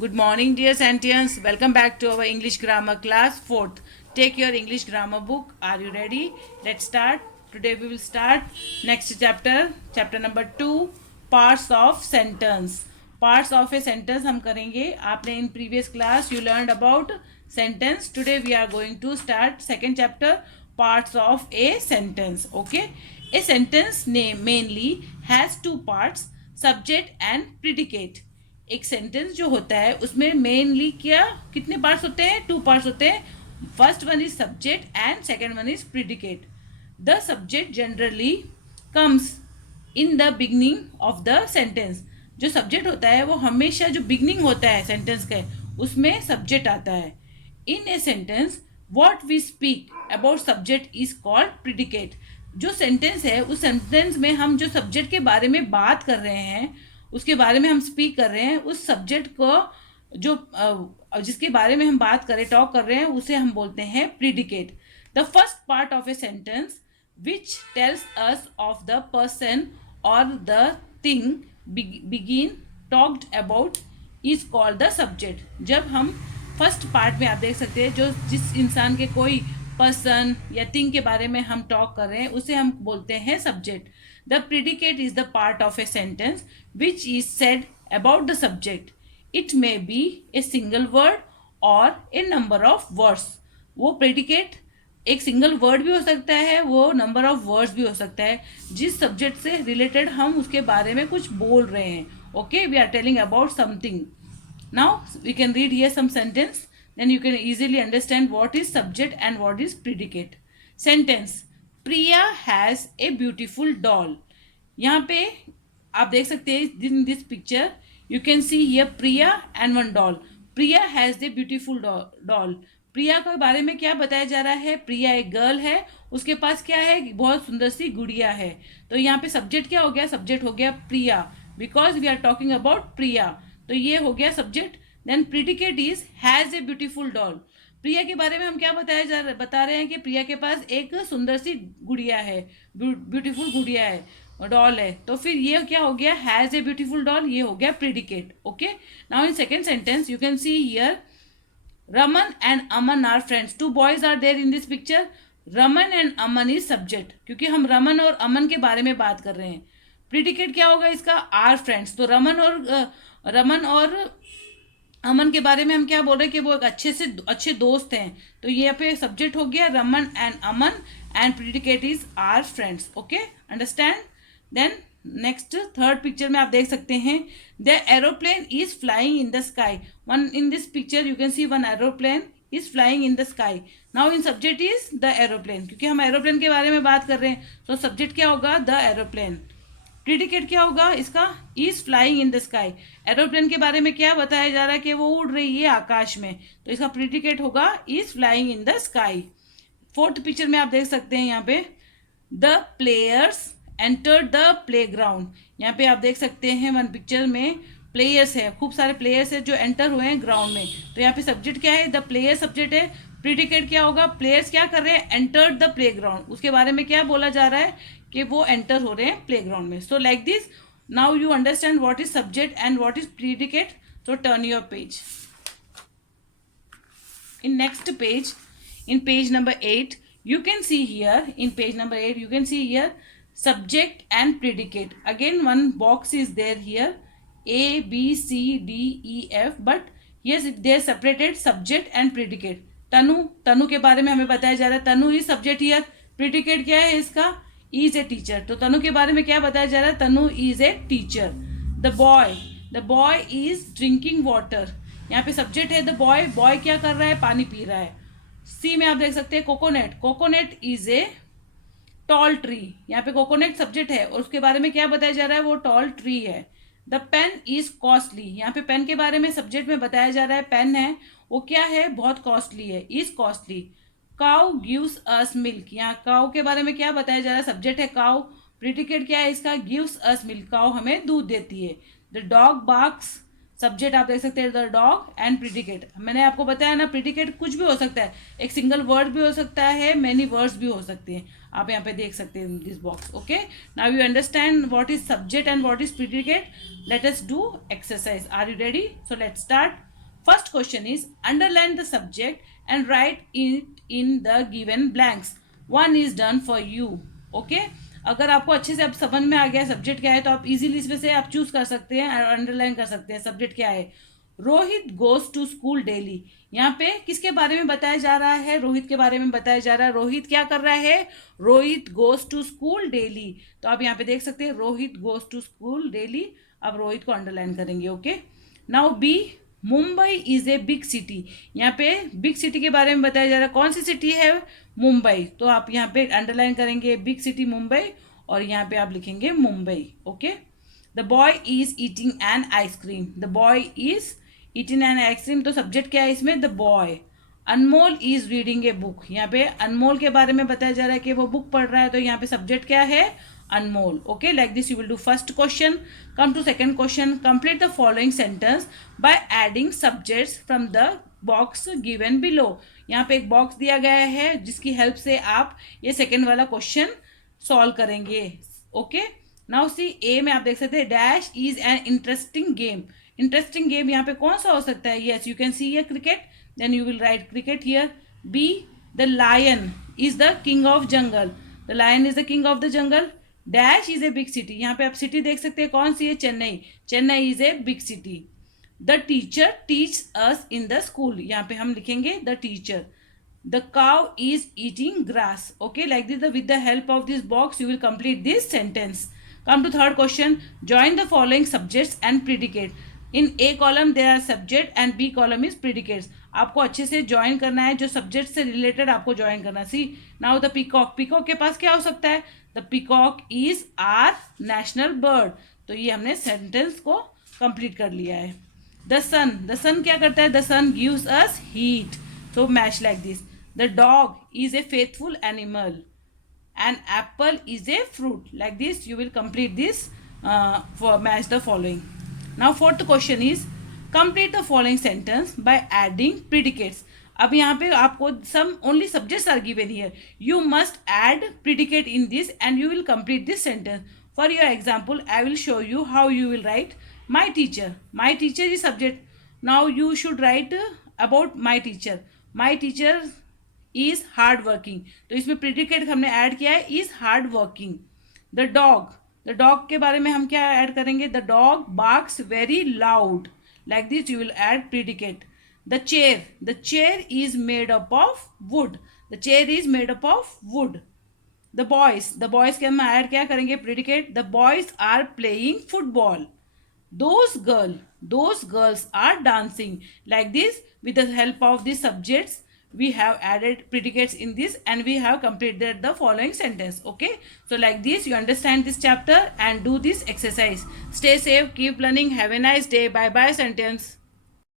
Good morning, dear Sentients. Welcome back to our English grammar class 4th. Take your English grammar book. Are you ready? Let's start. Today we will start next chapter, chapter number 2, parts of sentence. Parts of a sentence हम करेंगे. आपने in previous class you learned about sentence. Today we are going to start second chapter, parts of a sentence. Okay? A sentence name mainly has two parts, subject and predicate. एक sentence जो होता है उसमें mainly क्या कितने parts होते हैं? Two parts होते हैं. First one is subject and second one is predicate. The subject generally comes in the beginning of the sentence. जो सब्जेक्ट होता है वो हमेशा जो बिगनिंग होता है सेंटेंस का उसमें सब्जेक्ट आता है. In a sentence what we speak about subject is called predicate. जो सेंटेंस है उस सेंटेंस में हम जो सब्जेक्ट के बारे में बात कर रहे हैं, उसके बारे में हम स्पीक कर रहे हैं, उस सब्जेक्ट को जो जिसके बारे में हम बात कर रहे टॉक कर रहे हैं उसे हम बोलते हैं predicate. The first part of a sentence which tells us of the person और the thing begin talked about is called the subject. जब हम फर्स्ट पार्ट में आप देख सकते हैं जो जिस इंसान के कोई पर्सन या थिंग के बारे में हम टॉक कर रहे हैं उसे हम बोलते हैं subject. The predicate is the part of a sentence which is said about the subject. It may be a single word or a number of words. वो predicate एक सिंगल वर्ड भी हो सकता है, वो नंबर ऑफ वर्ड्स भी हो सकता है. जिस सब्जेक्ट से रिलेटेड हम उसके बारे में कुछ बोल रहे हैं. Okay, we are telling about something. Now we can read here some sentence, then you can easily understand what is subject and what is predicate. Sentence: Priya has a beautiful doll. यहाँ पे आप देख सकते हैं in this picture you can see here Priya and one doll. Priya has a beautiful doll. प्रिया के बारे में क्या बताया जा रहा है? प्रिया एक गर्ल है, उसके पास क्या है? बहुत सुंदर सी गुड़िया है. तो यहाँ पे सब्जेक्ट क्या हो गया? सब्जेक्ट हो गया Priya, because we are talking about Priya. तो ये हो गया subject. Then predicate is has a beautiful doll. Priya के बारे में हम क्या बता रहे हैं कि प्रिया के पास एक सुंदर सी गुड़िया है, ब्यूटीफुल गुड़िया है, डॉल है. तो फिर ये क्या हो गया? Has a beautiful doll. ये हो गया predicate. Okay, now in second sentence you can see here Raman and Aman are friends. Two boys are there in this picture. Raman and Aman is subject, क्योंकि हम रमन और अमन के बारे में बात कर रहे हैं. प्रिडिकेट क्या होगा इसका? Are friends. तो रमन और अमन के बारे में हम क्या बोल रहे हैं कि वो एक अच्छे दोस्त हैं. तो ये पे सब्जेक्ट हो गया Raman and Aman and predicate is are friends. Okay, understand. Then next third picture में आप देख सकते हैं the aeroplane is flying in the sky. One in this picture you can see one aeroplane is flying in the sky. Now in subject is the aeroplane, क्योंकि हम aeroplane के बारे में बात कर रहे हैं. तो सब्जेक्ट क्या होगा? The aeroplane. प्रिडिकेट क्या होगा इसका? Is flying in the sky. Aeroplane के बारे में क्या बताया जा रहा है कि वो उड़ रही है आकाश में. तो इसका प्रिडिकेट होगा is flying in the sky. Fourth picture में आप देख सकते हैं यहाँ पे the players enter the play ground. यहाँ पे आप देख सकते हैं वन पिक्चर में प्लेयर्स है, खूब सारे प्लेयर्स है जो एंटर हुए हैं ग्राउंड में. तो यहाँ पे सब्जेक्ट क्या है? द प्लेयर सब्जेक्ट है. प्रिडिकेट क्या होगा? प्लेयर्स क्या कर रहे हैं? Enter the play ground. उसके बारे में क्या बोला जा रहा है कि वो एंटर हो रहे हैं प्ले ग्राउंड में. So like this now you understand what is subject and what is predicate. So turn your page. In next page, in page number 8, you can see here, in page number 8, you can see here subject and predicate. Again, one box is there here, A, B, C, D, E, F, but yes, they are separated subject and predicate. तनु के बारे में हमें बताया जा रहा है. Tanu is subject here. Predicate क्या है इसका? Is a teacher. तो तनु के बारे में क्या बताया जा रहा है? Tanu is a teacher. The boy is drinking water. यहाँ पे सब्जेक्ट है द बॉय. बॉय क्या कर रहा है? पानी पी रहा है. सी में आप देख सकते हैं coconut is a tall tree. यहाँ पे कोकोनट सब्जेक्ट है और उसके बारे में क्या बताया जा रहा है? वो टॉल ट्री है. The pen is costly. यहाँ पे पेन के बारे में सब्जेक्ट में बताया जा रहा है पेन है वो क्या है? बहुत कॉस्टली है, is costly. Cow gives us milk. यहाँ काउ के बारे में क्या बताया जा रहा है? सब्जेक्ट है काउ. प्रिडिकेट क्या है इसका? Gives us milk. काउ हमें दूध देती है. The dog barks. सब्जेक्ट आप देख सकते हैं द डॉग एंड प्रिडिकेट. मैंने आपको बताया ना प्रिडिकेट कुछ भी हो सकता है, एक सिंगल वर्ड भी हो सकता है, मेनी वर्ड्स भी हो सकते हैं. आप यहाँ पे देख सकते हैं this box. Okay, now you understand what is subject and what is predicate. Let us do exercise. Are you ready? So let's start. First question is underline the subject and write it in the given blanks. One is done for you. Okay, अगर आपको अच्छे से अब समझ में आ गया subject क्या है तो आप इजीली इसमें से आप चूज कर सकते हैं और अंडरलाइन कर सकते हैं सब्जेक्ट क्या है. Rohit goes to school daily. यहाँ पे किसके बारे में बताया जा रहा है? रोहित के बारे में बताया जा रहा है. रोहित क्या कर रहा है? Rohit goes to school daily. तो आप यहाँ पे देख सकते हैं Rohit goes to school daily. अब रोहित को अंडरलाइन करेंगे. Okay, now B, Mumbai is a big city. यहाँ पे बिग सिटी के बारे में बताया जा रहा है. कौन सी सिटी है? मुंबई. तो आप यहाँ पे अंडरलाइन करेंगे बिग सिटी मुंबई और यहाँ पे आप लिखेंगे Mumbai. Okay, the boy is eating an ice cream. The boy is eating an ice cream. तो सब्जेक्ट क्या है इसमें? The boy. Anmol is reading a book. यहाँ पे अनमोल के बारे में बताया जा रहा है कि वो बुक पढ़ रहा है. तो यहाँ पे सब्जेक्ट क्या है? Anmol. Okay, like this you will do first question. Come to second question. Complete the following sentence by adding subjects from the box given below. यहाँ पे एक बॉक्स दिया गया है जिसकी हेल्प से आप ये सेकेंड वाला क्वेश्चन सॉल्व करेंगे. ओके, नाउ सी ए में आप देख सकते हैं dash is an interesting game. Interesting game यहाँ पे कौन सा हो सकता है? यस, यू कैन सी ये cricket. Then you will write cricket here. B, the lion is the king of jungle. The lion is the king of the jungle. Dash is a big city. यहाँ पे आप city देख सकते हैं कौन सी है? Chennai. Chennai is a big city. The teacher teach us in the school. यहाँ पे हम लिखेंगे the teacher. The cow is eating grass. Okay, like this with the help of this box you will complete this sentence. Come to third question. Join the following subjects and predicate. In A column there are subject and B column is predicates. आपको अच्छे से join करना है, जो subject से related आपको join करना. See now the peacock. Peacock के पास क्या हो सकता है? The peacock is our national bird. तो ये हमने सेंटेंस को कंप्लीट कर लिया है. The sun. द सन क्या करता है? The sun gives us heat. So match like this. The dog is a faithful animal. An apple is a fruit. Like this you will complete this for match the following. Now fourth question is complete the following sentence by adding predicates. अब यहाँ पे आपको some only subjects are given here. You must add predicate in this and you will complete this sentence. For your example I will show you how you will right my teacher. My teacher is subject. Now you should write about my teacher. My teacher is hard working. तो इसमें predicate हमने add किया है is hard working. The dog. The dog के बारे में हम क्या ऐड करेंगे? The dog barks very loud. Like this you will add predicate. The chair. The chair is made up of wood. The chair is made up of wood. The boys. The boys के हम add क्या करेंगे? Predicate. The boys are playing football. Those girls are dancing. Like this, with the help of these subjects, we have added predicates in this and we have completed the following sentence. Okay, so like this you understand this chapter and do this exercise. Stay safe, keep learning. Have a nice day. Bye bye sentence.